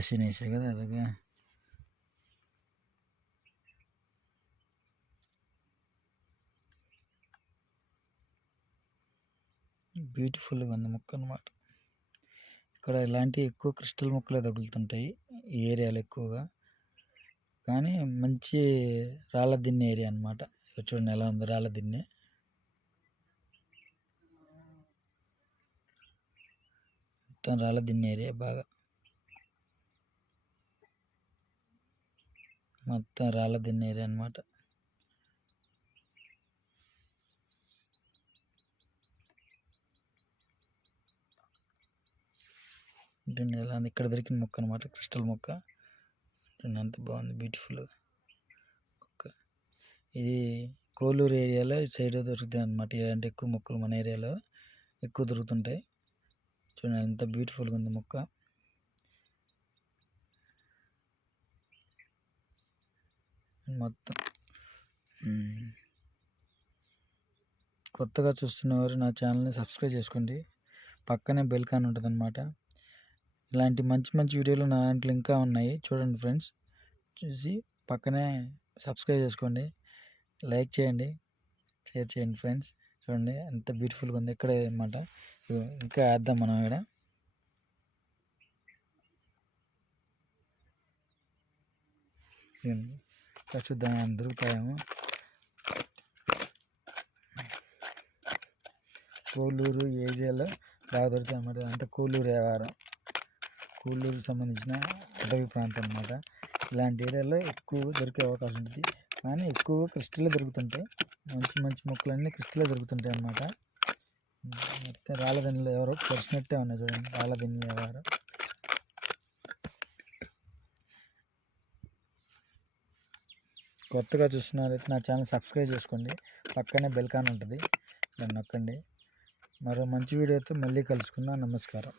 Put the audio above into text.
Destination కదా అలాగే బ్యూటిఫుల్గా ఉంది మొక్క అన్నమాట. ఇక్కడ ఇలాంటి ఎక్కువ క్రిస్టల్ మొక్కలే తగులుతుంటాయి ఈ ఏరియాలో ఎక్కువగా. కానీ మంచి రాళ్ళ దిన్నె ఏరియా అనమాట. చూడండి ఎలా ఉంది రాళ్ళ దిన్నె. మొత్తం రాళ్ళ దిన్నె ఏరియా బాగా మొత్తం రాళ్ళ దిన్నె ఏరియా అనమాట. ఎలా ఉంది ఇక్కడ దొరికిన మొక్క అనమాట, క్రిస్టల్ మొక్క. అంత బాగుంది బ్యూటిఫుల్గా. ఇది కోలూరు ఏరియాలో ఇటు సైడ్ దొరుకుతాయి అనమాట. అంటే ఎక్కువ మొక్కలు మన ఏరియాలో ఎక్కువ దొరుకుతుంటాయి. చూడండి ఎంత బ్యూటిఫుల్గా ఉంది మొక్క. మొత్తం కొత్తగా చూస్తున్నవారు నా ఛానల్ని సబ్స్క్రైబ్ చేసుకోండి. పక్కనే బెల్ కాన్ ఉంటుంది అనమాట. ఇలాంటి మంచి మంచి వీడియోలు నా దాంట్లో ఇంకా ఉన్నాయి, చూడండి ఫ్రెండ్స్. చూసి పక్కనే సబ్స్క్రైబ్ చేసుకోండి, లైక్ చేయండి, షేర్ చేయండి ఫ్రెండ్స్. చూడండి ఎంత బ్యూటిఫుల్గా ఉంది ఇక్కడే అనమాట. ఇంకా వేద్దాం మనం ఇక్కడ. ఇక్కడ చూద్దాం దొరుకుతాయేమో. కోలూరు ఏరియాలో బాగా దొరుకుతాయి అన్నమాట. అంతా కోలూరు వ్యవహారం, కోలూరుకి సంబంధించిన అటవీ ప్రాంతం అన్నమాట. ఇలాంటి ఏరియాలో ఎక్కువ దొరికే అవకాశం ఉంటుంది. కానీ ఎక్కువ క్రిస్టలే దొరుకుతుంటాయి. మంచి మంచి మొక్కలన్నీ క్రిస్టలే దొరుకుతుంటాయి అన్నమాట. మొత్తం రాళ్ళదిన్నెలు ఎవరో పరిచినట్టే ఉన్నాయి చూడండి, రాళ్ళదిన్నె వ్యవహారం. కొత్తగా చూస్తున్నారైతే నా ఛానల్ సబ్స్క్రైబ్ చేసుకోండి, పక్కనే బెల్ కాన్ ఉంటుంది, దాన్ని నొక్కండి. మరో మంచి వీడియోతో మళ్ళీ కలుసుకుందాం. నమస్కారం.